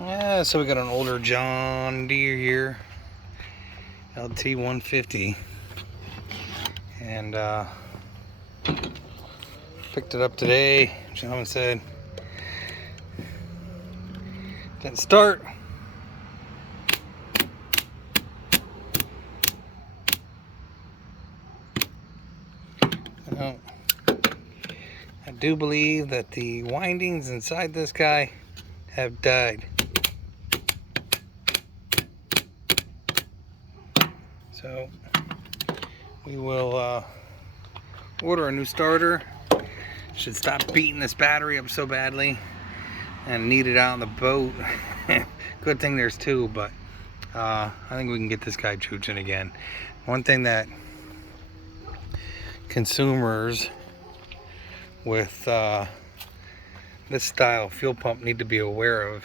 Yeah, so we got an older John Deere here, LT 150, and picked it up today. Gentleman said didn't start. Well, I do believe that the windings inside this guy have died. So we will order a new starter. Should stop beating this battery up so badly and need it out on the boat. Good thing there's two, but I think we can get this guy chooching again. One thing that consumers with this style fuel pump need to be aware of,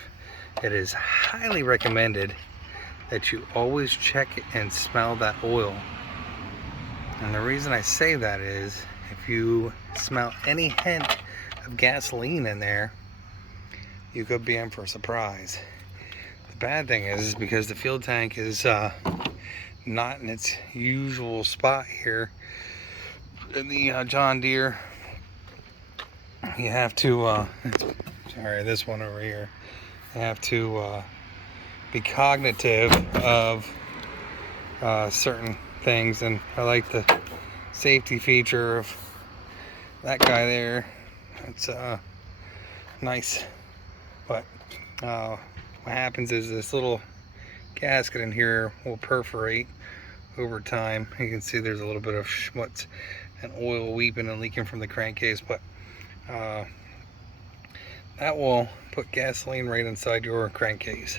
it is highly recommended that you always check and smell that oil. And the reason I say that is if you smell any hint of gasoline in there, you could be in for a surprise. The bad thing is because the fuel tank is not in its usual spot here in the John Deere, you have to sorry, this one over here, you have to be cognitive of certain things, and I like the safety feature of that guy there. It's nice, but what happens is this little gasket in here will perforate over time. You can see there's a little bit of schmutz and oil weeping and leaking from the crankcase, but that will put gasoline right inside your crankcase.